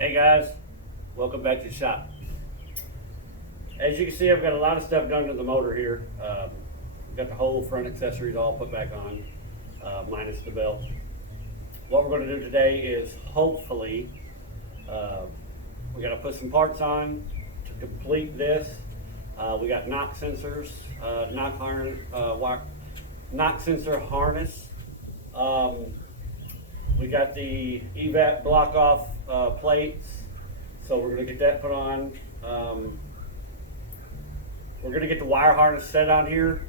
Hey guys, welcome back to the shop. As you can see, I've got a lot of stuff done to the motor here. Got the whole front accessories all put back on, minus the belt. What we're going to do today is hopefully, we got to put some parts on to complete this. We got knock sensors, knock sensor harness. We got the evap block off plates, so we're going to get that put on. We're going to get the wire harness set on here,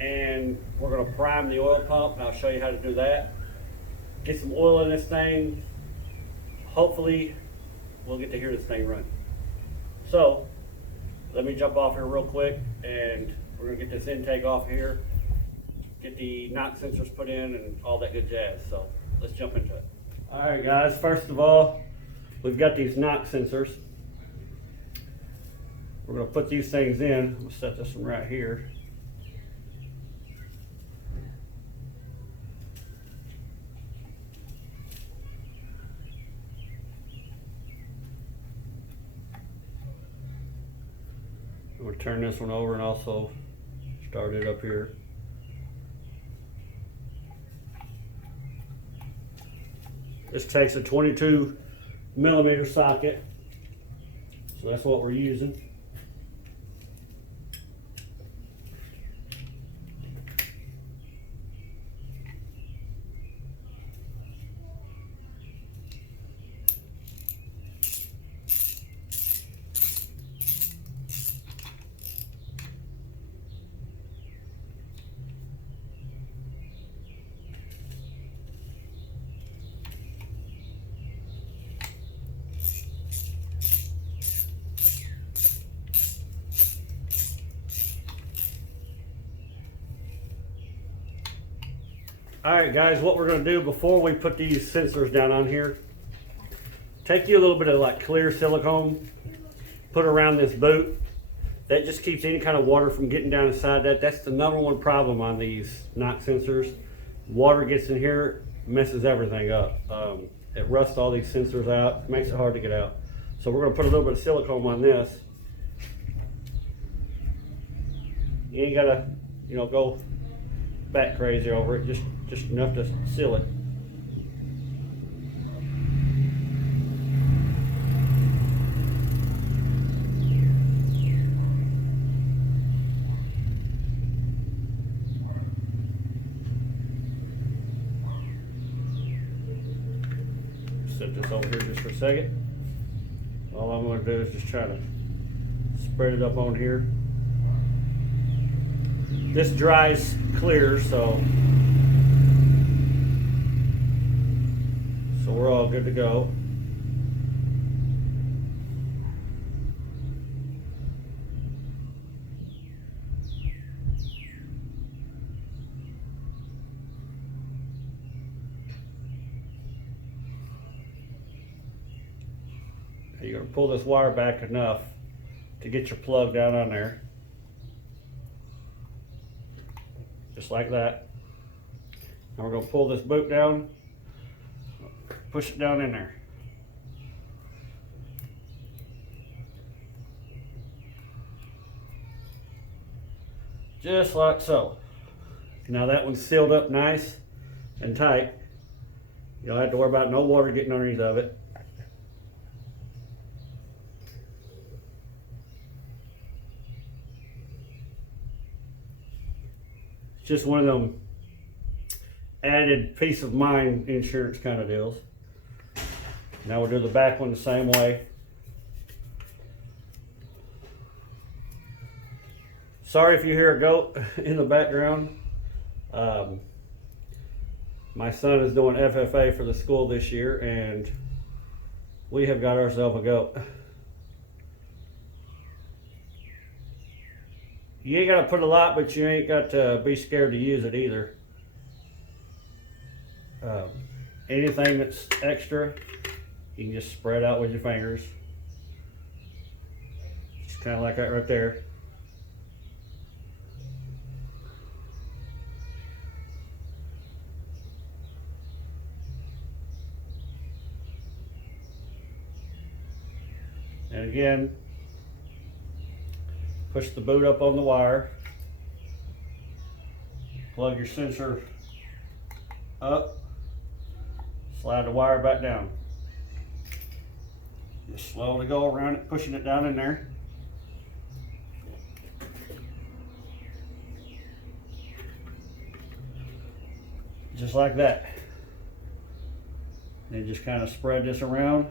and we're going to prime the oil pump, and I'll show you how to do that. Get some oil in this thing. Hopefully, we'll get to hear this thing run. So, let me jump off here real quick, and we're going to get this intake off here, get the knock sensors put in, and all that good jazz. So, let's jump into it. All right, guys. First of all, we've got these knock sensors. We're going to put these things in. We'll set this one right here. We'll turn this one over and also start it up here. This takes a 22 millimeter socket, so that's what we're using. Alright guys, what we're going to do before we put these sensors down on here, take you a little bit of like clear silicone, put around this boot. That just keeps any kind of water from getting down inside that. That's the number one problem on these knock sensors. Water gets in here, messes everything up. It rusts all these sensors out, makes it hard to get out. So we're going to put a little bit of silicone on this. You ain't got to, go bat crazy over it, just enough to seal it. Set this over here just for a second. All I'm going to do is just try to spread it up on here. This dries clear, so we're all good to go. You're going to pull this wire back enough to get your plug down on there. Just like that. Now we're going to pull this boot down, push it down in there. Just like so. Now that one's sealed up nice and tight. You don't have to worry about no water getting underneath of it. It's just one of them added peace of mind insurance kind of deals. Now we'll do the back one the same way. Sorry if you hear a goat in the background. My son is doing FFA for the school this year, and we have got ourselves a goat. You ain't got to put a lot, but you ain't got to be scared to use it either. Anything that's extra, you can just spread out with your fingers. Just kind of like that right there. And again, push the boot up on the wire, plug your sensor up, slide the wire back down. Just slowly go around it, pushing it down in there. Just like that. Then just kind of spread this around.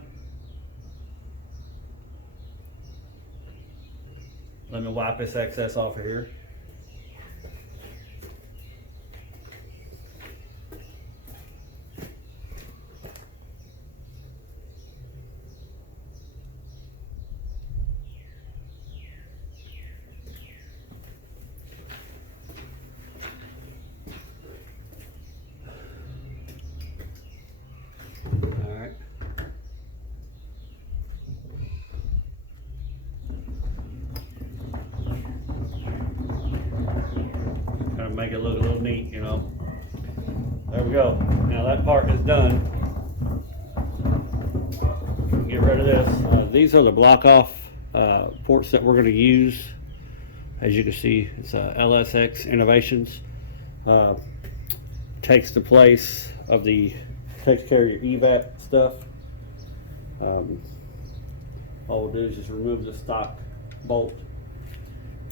Let me wipe this excess off of here. Make it look a little neat, you know. There we go. Now that part is done. Get rid of this. These are the block off ports that we're going to use. As you can see, it's LSX Innovations. Takes the place of takes care of your EVAP stuff. All we'll do is just remove the stock bolt,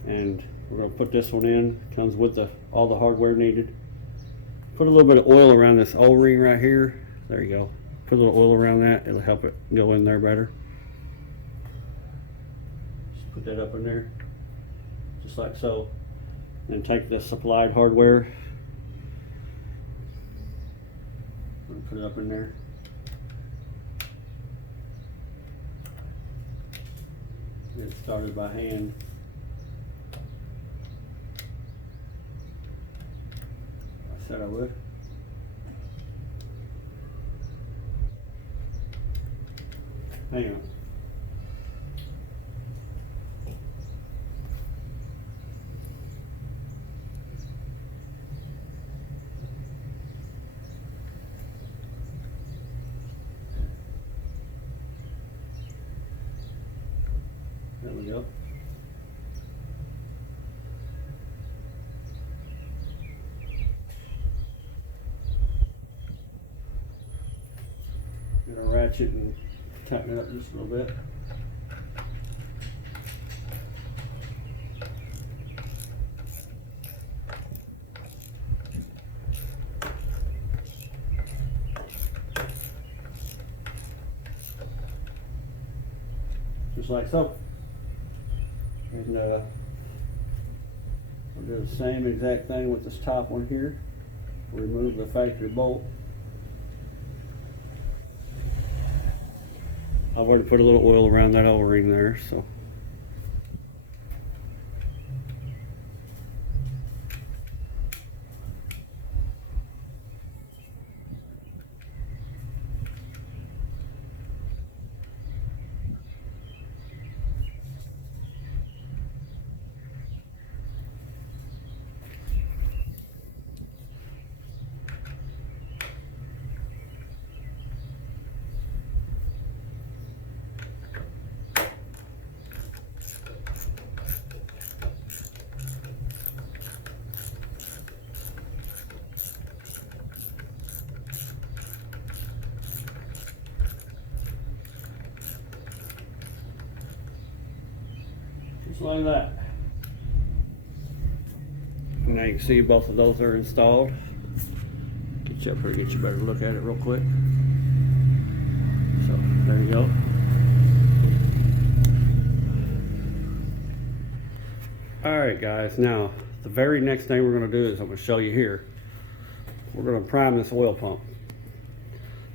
and we're going to put this one in. Comes with all the hardware needed. Put a little bit of oil around this O-ring right here. There you go. Put a little oil around that. It'll help it go in there better. Just put that up in there, just like so. Then take the supplied hardware and put it up in there. Get it started by hand. I said I would. Hang on. There we go. Gonna ratchet and tighten it up just a little bit. Just like so. And I'll do the same exact thing with this top one here. Remove the factory bolt. I've already put a little oil around that O-ring there, so. Just like that. Now you can see both of those are installed. Get you up here, get you a better look at it real quick. So there you go. Alright guys, now the very next thing we're going to do is I'm going to show you here. We're going to prime this oil pump.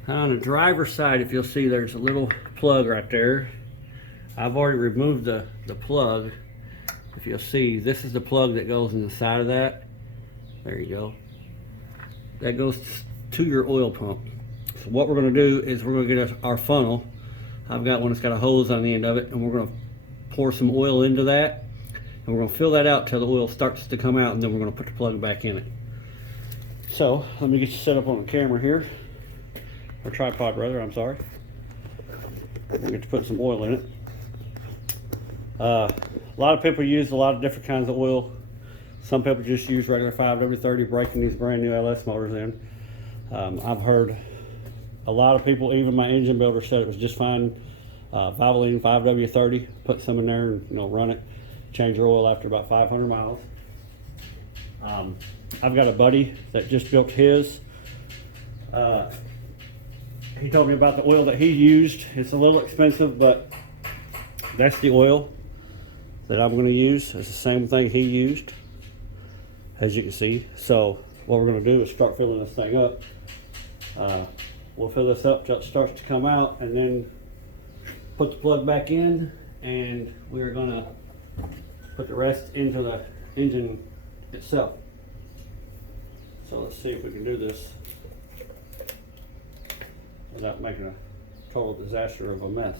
On the driver's side, if you'll see, there's a little plug right there. I've already removed the plug. If you'll see, this is the plug that goes in the side of that. There you go. That goes to your oil pump. So what we're going to do is we're going to get our funnel. I've got one that's got a hose on the end of it, and we're going to pour some oil into that, and we're going to fill that out till the oil starts to come out, and then we're going to put the plug back in it. So let me get you set up on the camera here, or tripod rather, I'm sorry. We're going to put some oil in it. A lot of people use a lot of different kinds of oil. Some people just use regular 5W30 breaking these brand new LS motors in. I've heard a lot of people, even my engine builder, said it was just fine. Valvoline 5W30, put some in there and run it, change your oil after about 500 miles. I've got a buddy that just built his. He told me about the oil that he used. It's a little expensive, but that's the oil that I'm going to use. It's the same thing he used, as you can see. So what we're going to do is start filling this thing up. We'll fill this up till it starts to come out, and then put the plug back in, and we're going to put the rest into the engine itself. So let's see if we can do this without making a total disaster of a mess.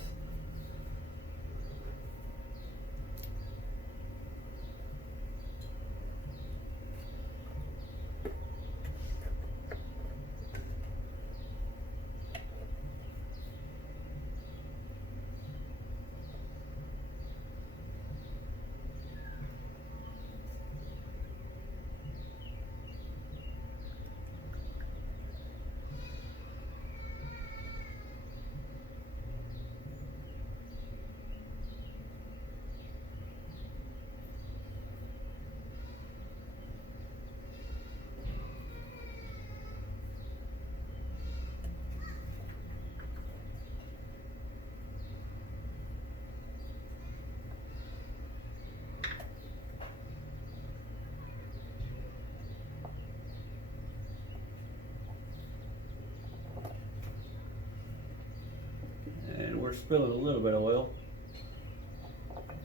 We're spilling a little bit of oil.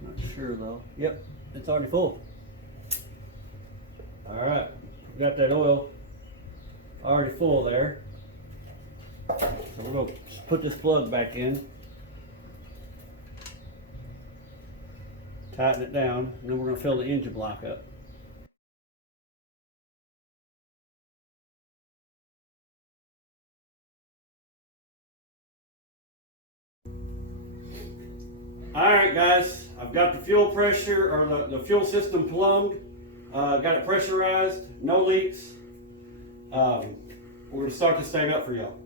Not sure though. Yep, it's already full. All right, we've got that oil already full there. So we're going to put this plug back in, tighten it down, and then we're going to fill the engine block up. Alright guys, I've got the fuel pressure, or the fuel system plumbed, got it pressurized, no leaks. We're going to start this thing up for y'all.